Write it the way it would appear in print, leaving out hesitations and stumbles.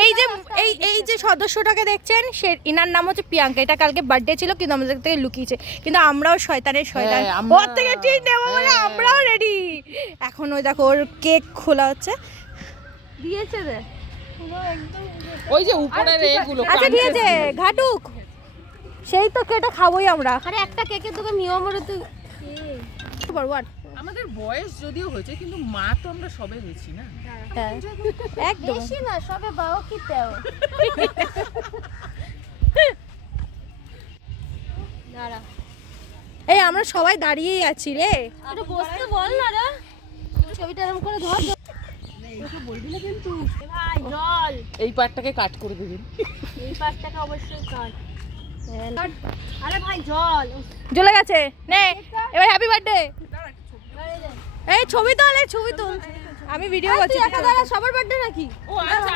এই যে সদস্যটাকে দেখছেন, সে ইনার নাম হচ্ছে প্রিয়াঙ্কা। এটা কালকে বার্থডে ছিল কিন্তু আমাদের থেকে লুকিয়েছে, কিন্তু আমরাও শয়তানের শয়তান, ওর থেকে ট্রিট নেবো বলে আমরাও রেডি। এখন ওই দেখো ওর কেক খোলা হচ্ছে, দিয়েছে রে ওই যে উপরের এগুলো। আচ্ছা দিয়েছে ঘাটুক, সেই তো কেটে খাবোই আমরা। আরে একটা কেকের দোকান নিয়মের তো আমাদের বয়স যদিও হয়েছে কিন্তু মা তো আমরা সবে হয়েছি না। একদম বেশি না, সবে বাও কি তেও। দাঁড়া, এই আমরা সবাই দাঁড়িয়েই আছি রে। আরে বসতে বল না রে, ছবিটা এরকম করে ধর। বলবি না কিন্তু ভাই, জল এই পার্টটাকে কাট করে দিবি। এই পাশটাকে অবশ্যই কাট। আরে ভাই জল জ্বলে গেছে, নে এবার হ্যাপি বার্থডে। এই ছবি তোল, এই ছবি তোল, আমি ভিডিও করছি। একা দাঁড়া, সবার বার্থডে নাকি? ও আচ্ছা